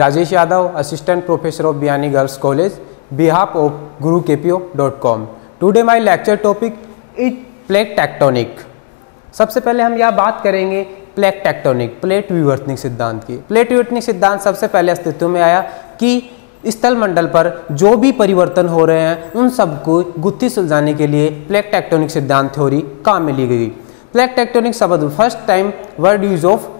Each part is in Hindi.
Rajesh Yadav, assistant professor of Biyani Girls College, behalf of GuruKPO.com. Today my lecture topic is plate tectonic. सबसे पहले हम यहाँ बात करेंगे प्लेट टेक्टोनिक, प्लेट विवर्तनिक सिद्धांत की। प्लेट विवर्तनिक सिद्धांत सबसे पहले अस्तित्व में आया कि स्थल मंडल पर जो भी परिवर्तन हो रहे हैं उन सबको गुत्थी सुलझाने के लिए प्लेट टेक्टोनिक सिद्धांत थ्योरी काम में ली गई। प्लेट टेक्टोनिक शब्द first time word use of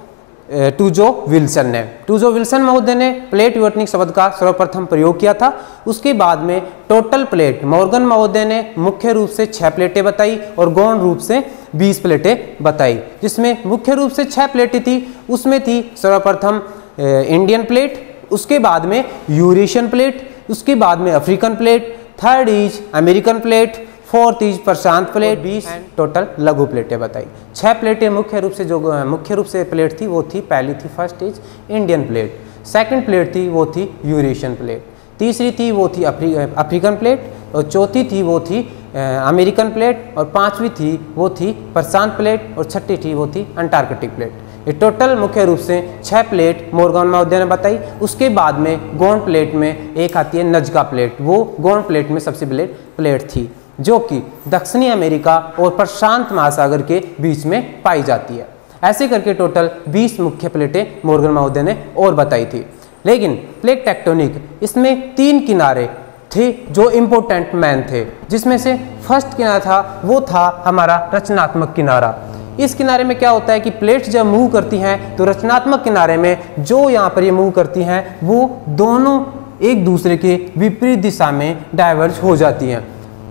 टूजो Wilson ने, टूजो विल्सन महोदय ने प्लेट विवर्तनिक शब्द का सर्वप्रथम प्रयोग किया था। उसके बाद में टोटल प्लेट मॉर्गन महोदय ने मुख्य रूप से 6 प्लेटें बताई और गौण रूप से 20 प्लेटें बताई, जिसमें मुख्य रूप से 6 प्लेटें थी। उसमें थी सर्वप्रथम इंडियन प्लेट, उसके बाद में यूरेशियन प्लेट, उसके बाद में African plate, third is American plate, fourth is Prashant plate, 20 total लघु प्लेटें बताई। 6 प्लेटें मुख्य रूप से प्लेट थी वो थी, पहली थी first is Indian plate, second plate थी वो थी यूरेशियन प्लेट, तीसरी थी वो थी अफ्रीकन प्लेट, और चौथी थी वो थी अमेरिकन प्लेट, और पांचवी थी वो थी प्रशांत प्लेट, और छठी थी वो थी अंटार्कटिक प्लेट। ये टोटल मुख्य रूप से 6 प्लेट मॉर्गन महोदय ने बताई। उसके बाद में गौण प्लेट में एक आती है नजका प्लेट, वो गौण प्लेट में सबसे प्लेट थी जो कि दक्षिणी अमेरिका और प्रशांत महासागर के बीच में पाई जाती है। ऐसे करके टोटल 20 मुख्य प्लेटें मॉर्गन महोदय ने और बताई थी। लेकिन प्लेट टेक्टोनिक इसमें 3 किनारे थे जो इम्पोर्टेंट मैन थे, जिसमें से फर्स्ट किनारा था वो था हमारा रचनात्मक किनारा। इस किनारे में क्या होता है कि प्लेट्स जब मूव करती हैं तो रचनात्मक किनारे में जो यहाँ पर ये मूव करती हैं वो दोनों एक दूसरे के विपरीत दिशा में डाइवर्ज हो जाती हैं,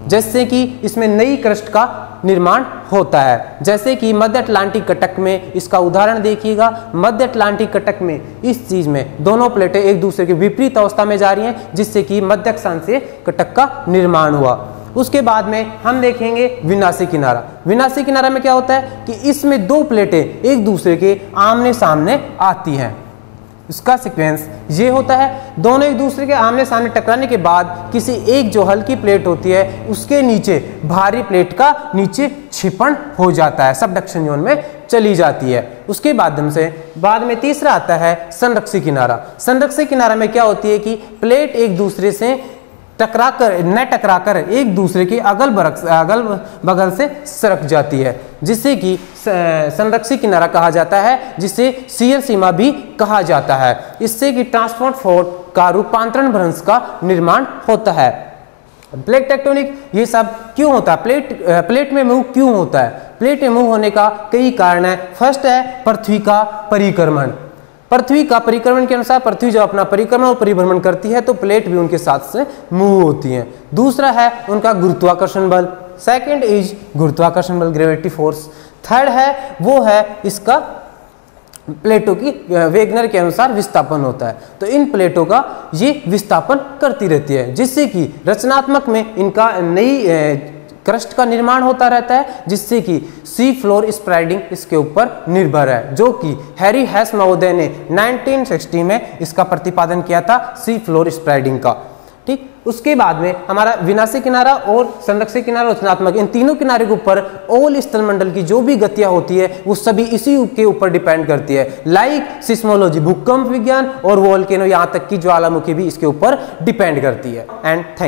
जैसे कि इसमें नई क्रस्ट का निर्माण होता है। जैसे कि मध्य अटलांटिक कटक में इसका उदाहरण देखिएगा। मध्य अटलांटिक कटक में इस चीज में दोनों प्लेटें एक दूसरे के विपरीत अवस्था में जा रही हैं, जिससे कि मध्य अक्षांश से कटक का निर्माण हुआ। उसके बाद में हम देखेंगे विनाशी किनारा। विनाशी किनारा में क्या होता है कि इसमें 2 प्लेटें एक दूसरे के आमने सामने आती हैं। इसका सीक्वेंस ये होता है, दोनों एक दूसरे के आमने सामने टकराने के बाद किसी एक जो हल्की प्लेट होती है उसके नीचे भारी प्लेट का नीचे छिपण हो जाता है, सबडक्शन जोन में चली जाती है। उसके बाद में तीसरा आता है संरक्षी किनारा। संरक्षी किनारा में क्या होती है कि प्लेट एक दूसरे से टकराकर एक दूसरे के अगल बगल से सरक जाती है, जिससे कि संरक्षी किनारा कहा जाता है, जिसे शियर सीमा भी कहा जाता है। इससे कि ट्रांसपोर्ट फोर्स का रूपांतरण भ्रंश का निर्माण होता है। प्लेट टेक्टोनिक ये सब क्यों होता है, प्लेट में मूव क्यों होता है? प्लेट में मूव होने का कई कारण है। फर्स्ट है पृथ्वी का परिक्रमण। पृथ्वी का परिक्रमण के अनुसार पृथ्वी जब अपना परिक्रमण और परिभ्रमण करती है तो प्लेट भी उनके साथ से मूव होती हैं। दूसरा है उनका गुरुत्वाकर्षण बल, सेकंड इज गुरुत्वाकर्षण बल, ग्रेविटी फोर्स। थर्ड है वो है इसका प्लेटों की वेगनर के अनुसार विस्थापन होता है। तो इन प्लेटों का ये विस्थापन करती रहती है, जिससे कि रचनात्मक में इनका नई क्रस्ट का निर्माण होता रहता है, जिससे कि सी फ्लोर स्प्रेडिंग इसके ऊपर निर्भर है, जो कि हैरी हेस महोदय ने 1960 में इसका प्रतिपादन किया था, सी फ्लोर स्प्रेडिंग का। ठीक, उसके बाद में हमारा विनाशी किनारा और संरक्षी किनारा, रचनात्मक, इन तीनों किनारे के ऊपर ऑल स्थल मंडल की जो भी गतियां होती है वो सभी इसी के ऊपर डिपेंड करती है। लाइक सिस्मोलॉजी, भूकंप विज्ञान, और वोल्केनो, यहाँ तक कि ज्वालामुखी भी इसके ऊपर डिपेंड करती है। And thank